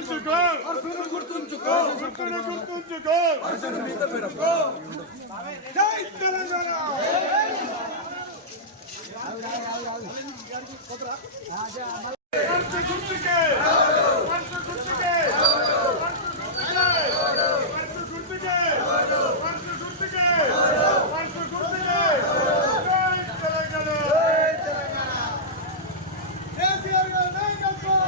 గుర్తుంచుకో. గుర్తుంచుకో. గుర్తును గుర్తుంచుకో. జై తెలంగాణ. వర్ష గుర్తుకే వర్ష గుర్తుకే వర్ష గుర్తుకే వర్ష గుర్తుకే వర్ష గుర్తుకే జై తెలంగాణ కేసీఆర్ గారి నాయకత్వం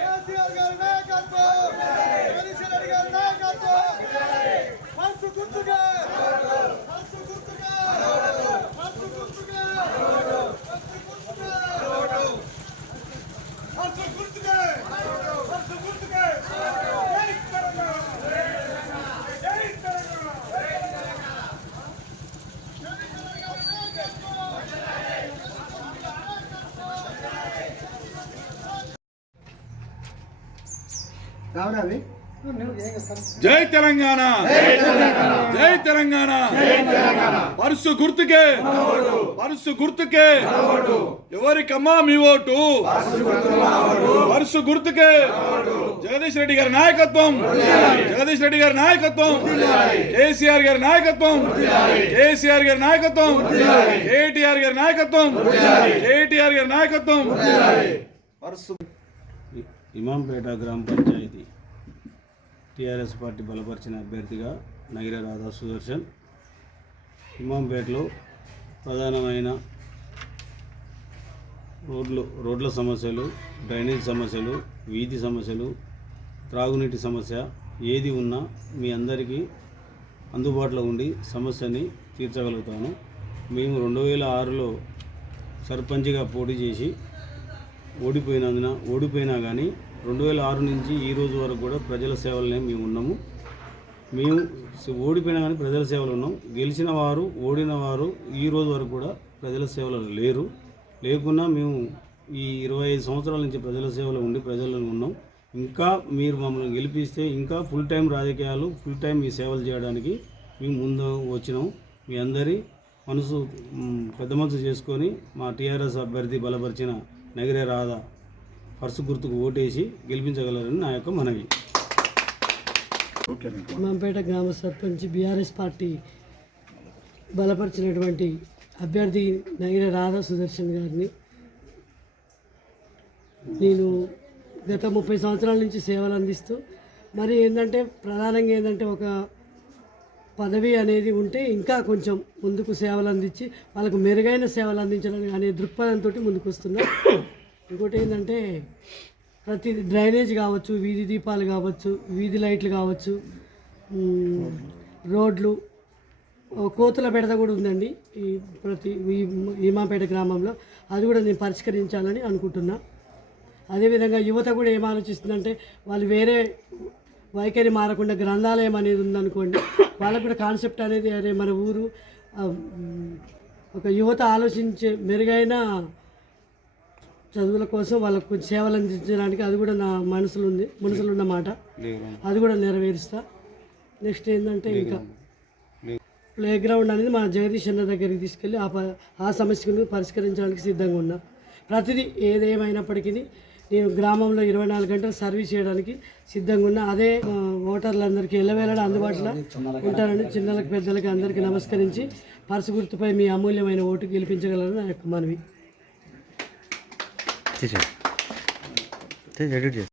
కేసీఆర్ గారి నాయకత్వం జగదీశ్వర్ రెడ్డి గారి నాయకత్వం మనసు గుర్తుగా మనసు గుర్తుగా మనసు గుర్తుగా మనసు గుర్తుగా వర్ష గుర్తుకే వర్ష గుర్తుకే జై తెలంగాణ జై తెలంగాణ జై తెలంగాణ. జై తెలంగాణ. పరుసు గుర్తుకే. పరుసు గుర్తుకే. ఎవరికమ్మా మీ ఓటు? పరుసు గుర్తుకే. జగదీష్ రెడ్డి గారి నాయకత్వం. జగదీష్ రెడ్డి గారి నాయకత్వం. కేసీఆర్ గారి నాయకత్వం. కేసీఆర్ గారి నాయకత్వం. కేటీఆర్ గారి నాయకత్వం. కేటీఆర్ గారి నాయకత్వం. ఇమాంపేట గ్రామ పంచాయతీ. టీఆర్ఎస్ పార్టీ బలపరిచిన అభ్యర్థిగా నగిర రాధా సుదర్శన్ ఇమాంపేటలో ప్రధానమైన రోడ్లు రోడ్ల సమస్యలు డ్రైనేజ్ సమస్యలు వీధి సమస్యలు త్రాగునీటి సమస్య ఏది ఉన్నా మీ అందరికీ అందుబాటులో ఉండి సమస్యని తీర్చగలుగుతాను. మేము రెండు వేల ఆరులో సర్పంచ్గా పోటీ చేసి ఓడిపోయినందున ఓడిపోయినా కానీ రెండు వేల ఆరు నుంచి ఈ రోజు వరకు కూడా ప్రజల సేవలనే మేము ఉన్నాము. మేము ఓడిపోయినా కానీ ప్రజల సేవలు ఉన్నాం. గెలిచిన వారు ఓడిన వారు ఈ రోజు వరకు కూడా ప్రజల సేవలు లేరు. లేకున్నా మేము ఈ ఇరవై ఐదు సంవత్సరాల నుంచి ప్రజల సేవలో ఉండి ప్రజల్లో ఉన్నాం. ఇంకా మీరు మమ్మల్ని గెలిపిస్తే ఇంకా ఫుల్ టైం రాజకీయాలు ఫుల్ టైం ఈ సేవలు చేయడానికి మేము ముందు వచ్చినాం. మీ అందరి మనసు పెద్ద మనసు చేసుకొని మా టీఆర్ఎస్ అభ్యర్థి బలపరిచిన నగిరే రాధా. పర్సు గుర్తుకు ఓటేసి గెలిపించగలరని నా యొక్క మనవి. ఇమాంపేట గ్రామ సర్పంచ్ బీఆర్ఎస్ పార్టీ బలపరిచినటువంటి అభ్యర్థి నగిర రాధా సుదర్శన్ గారిని నేను గత ముప్పై సంవత్సరాల నుంచి సేవలు అందిస్తూ మరి ఏంటంటే ప్రధానంగా ఏంటంటే ఒక పదవి అనేది ఉంటే ఇంకా కొంచెం ముందుకు సేవలు అందించి వాళ్ళకు మెరుగైన సేవలు అందించడం అనే దృక్పథంతో ముందుకు వస్తున్నా ఇంకోటి ఏంటంటే ప్రతి డ్రైనేజ్ కావచ్చు వీధి దీపాలు కావచ్చు వీధి లైట్లు కావచ్చు రోడ్లు కోతుల బెడద కూడా ఉందండి ఈ ప్రతి ఈ ఈమాపేట గ్రామంలో. అది కూడా నేను పరిష్కరించాలని అనుకుంటున్నా. అదేవిధంగా యువత కూడా ఏం ఆలోచిస్తుందంటే వాళ్ళు వేరే వైఖరి మారకుండా గ్రంథాలయం అనేది ఉందనుకోండి వాళ్ళకు కూడా కాన్సెప్ట్ అనేది అరే మన ఊరు ఒక యువత ఆలోచించే మెరుగైన చదువుల కోసం వాళ్ళకు కొంచెం సేవలు అందించడానికి అది కూడా నా మనసులో ఉంది మనసులో ఉన్న మాట. అది కూడా నెరవేరుస్తా. నెక్స్ట్ ఏంటంటే ఇంకా ప్లే గ్రౌండ్ అనేది మా జగదీష్ అన్న దగ్గరికి తీసుకెళ్ళి ఆ ప- ఆ సమస్యను పరిష్కరించడానికి సిద్ధంగా ఉన్నా. ప్రతిదీ ఏదేమైనప్పటికీ నేను గ్రామంలో ఇరవై నాలుగు గంటలు సర్వీస్ చేయడానికి సిద్ధంగా ఉన్నా. అదే ఓటర్లందరికీ ఎల్లవేళ అందుబాటులో ఉంటానని చిన్నలకు పెద్దలకి అందరికీ నమస్కరించి పరసు గుర్తుపై మీ అమూల్యమైన ఓటు గెలిపించగలరని నా యొక్క మనవి.